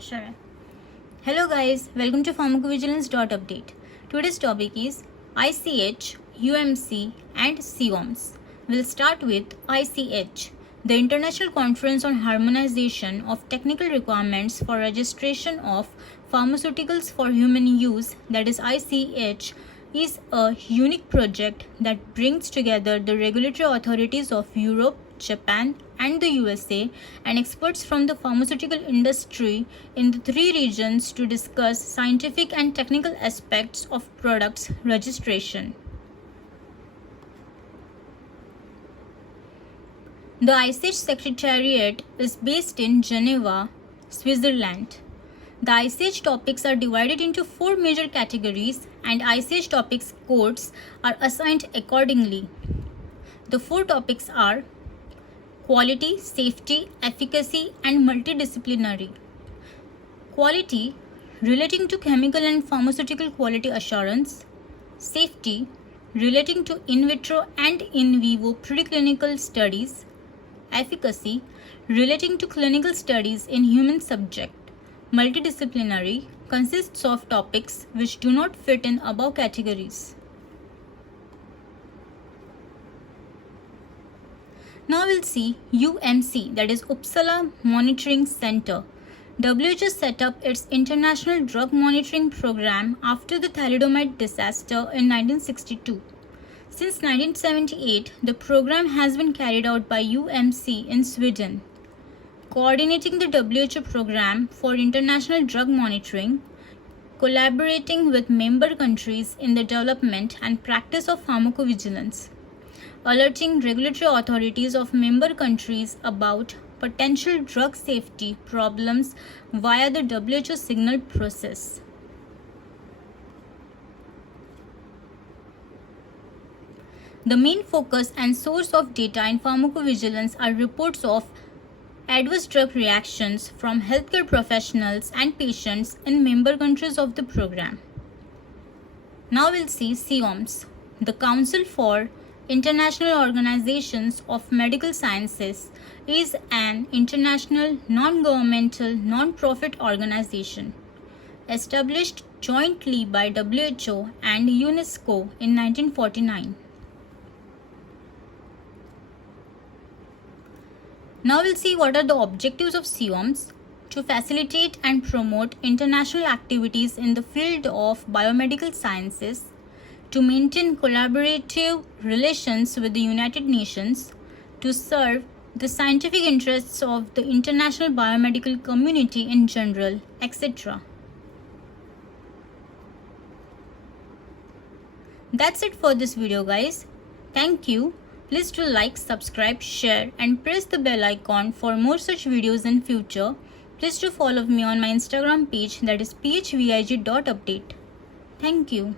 Sure. Hello guys, welcome to pharmacovigilance.update. Today's topic is ICH, UMC and COMS. We'll start with ICH, the International Conference on Harmonization of Technical Requirements for Registration of Pharmaceuticals for Human Use, that is ICH, is a unique project that brings together the regulatory authorities of Europe, Japan, and the USA and experts from the pharmaceutical industry in the three regions to discuss scientific and technical aspects of products registration. The ICH Secretariat is based in Geneva, Switzerland. The ICH topics are divided into four major categories and ICH topics codes are assigned accordingly. The four topics are quality, safety, efficacy, and multidisciplinary. Quality, relating to chemical and pharmaceutical quality assurance. Safety, relating to in vitro and in vivo preclinical studies. Efficacy, relating to clinical studies in human subject. Multidisciplinary, consists of topics which do not fit in above categories. Now we'll see UMC, that is Uppsala Monitoring Center. WHO set up its International Drug Monitoring Program after the thalidomide disaster in 1962. Since 1978, the program has been carried out by UMC in Sweden, coordinating the WHO program for international drug monitoring, collaborating with member countries in the development and practice of pharmacovigilance, alerting regulatory authorities of member countries about potential drug safety problems via the WHO signal process. The main focus and source of data in pharmacovigilance are reports of adverse drug reactions from healthcare professionals and patients in member countries of the program. Now we'll see COMS, the Council for International Organizations of Medical Sciences, is an international non-governmental non-profit organization established jointly by WHO and UNESCO in 1949. Now we'll see what are the objectives of COMS: to facilitate and promote international activities in the field of biomedical sciences, to maintain collaborative relations with the United Nations, to serve the scientific interests of the international biomedical community in general, etc. That's it for this video, guys. Thank you. Please do like, subscribe, share and press the bell icon for more such videos in future. Please do follow me on my Instagram page, that is phvig.update. Thank you.